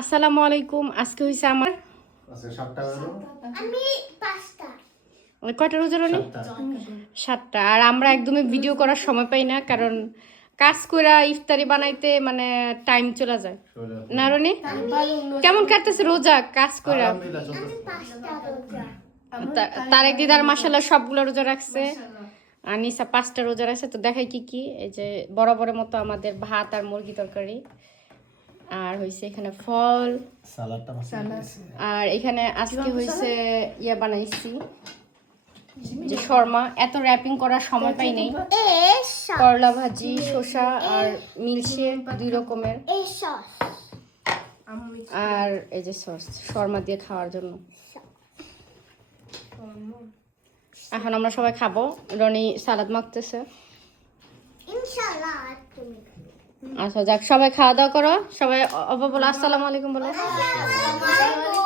আসসালামু আলাইকুম। আজকে হইছে আমার আচ্ছা 7টা হলো আমি 5টা কয়টা রোজা রানি? 7টা। আর আমরা একদমই ভিডিও করার সময় পাই না, কারণ কাজ কইরা ইফতারি বানাইতে মানে টাইম চলে যায় না রনি? কেমন কাটতেছে রোজা কাজ কইরা? আলহামদুলিল্লাহ চলতেছে। 5টা রোজা তারেক দিদার মাশাআল্লাহ সবগুলো রোজা রাখছে, আর নিসা 5টা রোজা রাখছে। তো দেখাই কি কি, এই যে বরাবরের মতো আমাদের ভাত আর মুরগি তরকারি, আর হইছে এখানে ফল, সালাদটা মাসে আর এখানে আজকে হইছে ইয়া বানাইছি যে শর্মা। এত র্যাপিং করার সময় পাই নাই। এই করলা ভাজি, শসা আর মিলছে 2 রকমের, সস আর এই যে সস শর্মা দিয়ে খাওয়ার জন্য। এখন আমরা সবাই খাবো। রনি সালাদ মাখতেছে। ইনশাআল্লাহ তুমি আচ্ছা যাক, সবাই খাওয়া দাওয়া করো। সবাই বলো আসসালামু আলাইকুম বলো। আসসালামু আলাইকুম